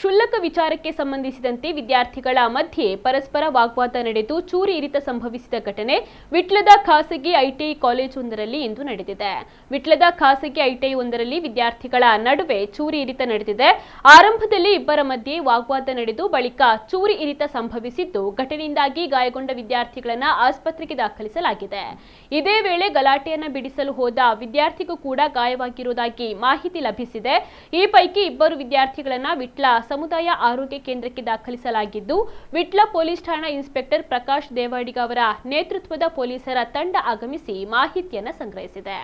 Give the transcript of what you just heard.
ಕ್ಷುಲ್ಲಕ ವಿಚಾರಕ್ಕೆ ಸಂಬಂಧಿಸಿದಂತೆ ವಿದ್ಯಾರ್ಥಿಗಳ ಮಧ್ಯೆ ಪರಸ್ಪರ ವಾಗ್ವಾದ ನಡೆದು ಚೂರಿ ಇರಿತ ಸಂಭವಿಸಿದ ಘಟನೆ ವಿಟ್ಲದ ಖಾಸಗಿ ಐಟಿಐ ಕಾಲೇಜೊಂದರಲ್ಲಿ ಇಂದು ನಡೆದಿದೆ. ವಿಟ್ಲದ ಖಾಸಗಿ ಐಟಿಐ ಒಂದರಲ್ಲಿ ವಿದ್ಯಾರ್ಥಿಗಳ ನಡುವೆ ಚೂರಿ ಇರಿತ ನಡೆದಿದೆ. ಆರಂಭದಲ್ಲಿ ಇಬ್ಬರ ಮಧ್ಯೆ ವಾಗ್ವಾದ ನಡೆದು ಬಳಿಕ ಚೂರಿ ಇರಿತ ಸಂಭವಿಸಿದ್ದು, ಘಟನೆಯಿಂದಾಗಿ ಗಾಯಗೊಂಡ ವಿದ್ಯಾರ್ಥಿಗಳನ್ನು ಆಸ್ಪತ್ರೆಗೆ ದಾಖಲಿಸಲಾಗಿದೆ. ಇದೇ ವೇಳೆ ಗಲಾಟೆಯನ್ನ ಬಿಡಿಸಲು ಹೋದ ವಿದ್ಯಾರ್ಥಿಗೂ ಕೂಡ ಗಾಯವಾಗಿರುವುದಾಗಿ ಮಾಹಿತಿ ಲಭಿಸಿದೆ. ಈ ಪೈಕಿ ಇಬ್ಬರು ವಿದ್ಯಾರ್ಥಿಗಳನ್ನು ವಿಟ್ಲ ಸಮುದಾಯ ಆರೋಗ್ಯ ಕೇಂದ್ರಕ್ಕೆ ದಾಖಲಿಸಲಾಗಿದ್ದು, ವಿಟ್ಲ ಪೊಲೀಸ್ ಠಾಣಾ ಇನ್ಸ್ಪೆಕ್ಟರ್ ಪ್ರಕಾಶ್ ದೇವಾಡಿಗ ಅವರ ನೇತೃತ್ವದ ಪೊಲೀಸರ ತಂಡ ಆಗಮಿಸಿ ಮಾಹಿತಿಯನ್ನು ಸಂಗ್ರಹಿಸಿದೆ.